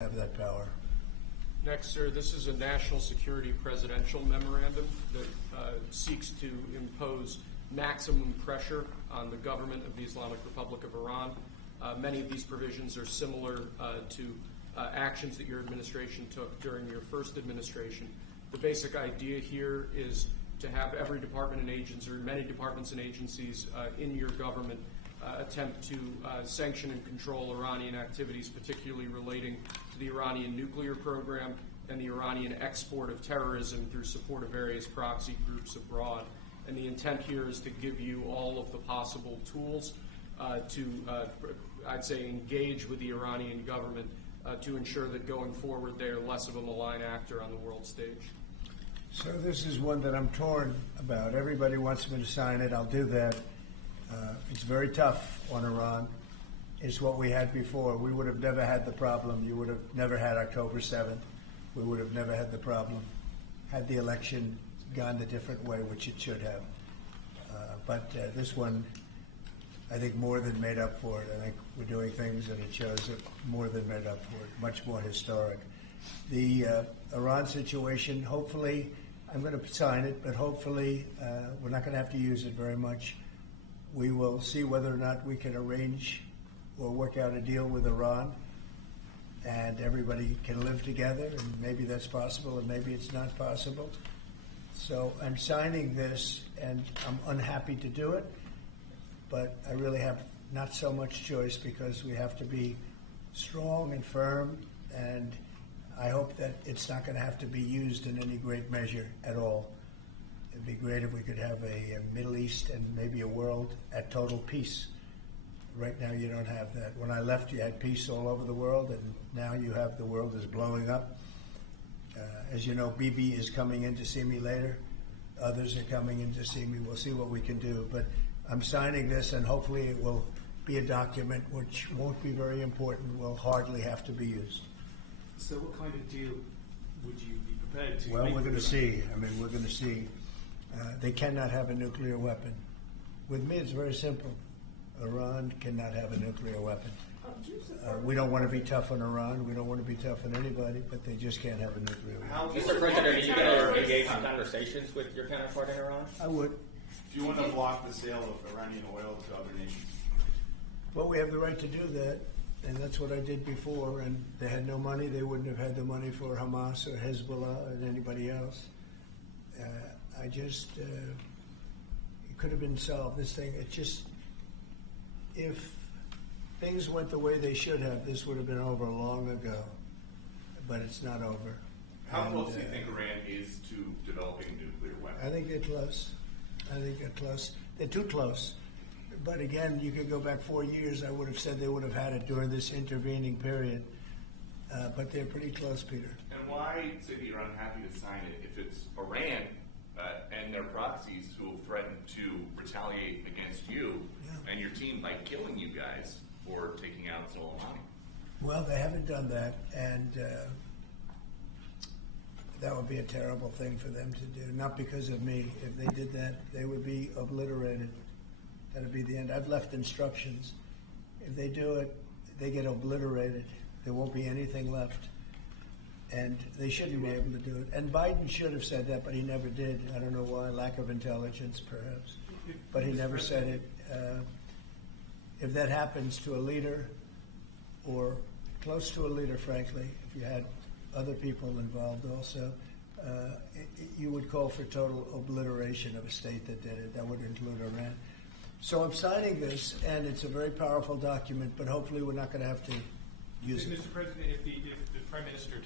have that power. Next, sir, this is a national security presidential memorandum that seeks to impose maximum pressure on the government of the Islamic Republic of Iran. Many of these provisions are similar to actions that your administration took during your first administration. The basic idea here is to have every department and agency, or many departments and agencies in your government attempt to sanction and control Iranian activities, particularly relating to the Iranian nuclear program and the Iranian export of terrorism through support of various proxy groups abroad. And the intent here is to give you all of the possible tools to, I'd say, engage with the Iranian government to ensure that going forward they're less of a malign actor on the world stage. So this is one that I'm torn about. Everybody wants me to sign it. I'll do that. It's very tough on Iran. It's what we had before. We would have never had the problem. You would have never had October 7th. We would have never had the problem had the election gone a different way, which it should have. But this one, I think, more than made up for it. I think we're doing things, and it shows it more than made up for it, much more historic. The Iran situation, hopefully, I'm going to sign it, but hopefully we're not going to have to use it very much. We will see whether or not we can arrange or work out a deal with Iran, and everybody can live together, and maybe that's possible, and maybe it's not possible. So I'm signing this, and I'm unhappy to do it, but I really have not so much choice because we have to be strong and firm, and I hope that it's not going to have to be used in any great measure at all. It'd be great if we could have a Middle East and maybe a world at total peace. Right now you don't have that. When I left, you had peace all over the world, and now you have the world is blowing up. As you know, Bibi is coming in to see me later. Others are coming in to see me. We'll see what we can do. But I'm signing this, and hopefully it will be a document which won't be very important, will hardly have to be used. So what kind of deal would you be prepared to Well, make? we're going to see. I mean, we're going to see. They cannot have a nuclear weapon. With me, it's very simple. Iran cannot have a nuclear weapon. We don't want to be tough on Iran. We don't want to be tough on anybody, but they just can't have a nuclear weapon. Mr. President, are you going to engage in conversations with your counterpart in Iran? I would. Do you want to block the sale of Iranian oil to other nations? Well, we have the right to do that, and that's what I did before, and they had no money. They wouldn't have had the money for Hamas or Hezbollah and anybody else. It could have been solved, this thing. It just, if things went the way they should have, this would have been over long ago, but it's not over. How close do you think Iran is to developing a nuclear weapon? I think they're close. I think they're close. They're too close. But again, you could go back 4 years. I would have said they would have had it during this intervening period. But they're pretty close, Peter. And why say that you're unhappy to sign it if it's Iran and their proxies who have threatened to retaliate against you and your team by killing you guys for taking out Soleimani? Well, they haven't done that, and that would be a terrible thing for them to do. Not because of me. If they did that, they would be obliterated. That would be the end. I've left instructions. If they do it, they get obliterated. There won't be anything left. And they shouldn't be able to do it. And Biden should have said that, but he never did. I don't know why. Lack of intelligence, perhaps. But he never said it. If that happens to a leader, or close to a leader, frankly, if you had other people involved also, you would call for total obliteration of a state that did it. That would include Iran. So I'm signing this, and it's a very powerful document, but hopefully we're not going to have to use it. Mr. President, if the Prime Minister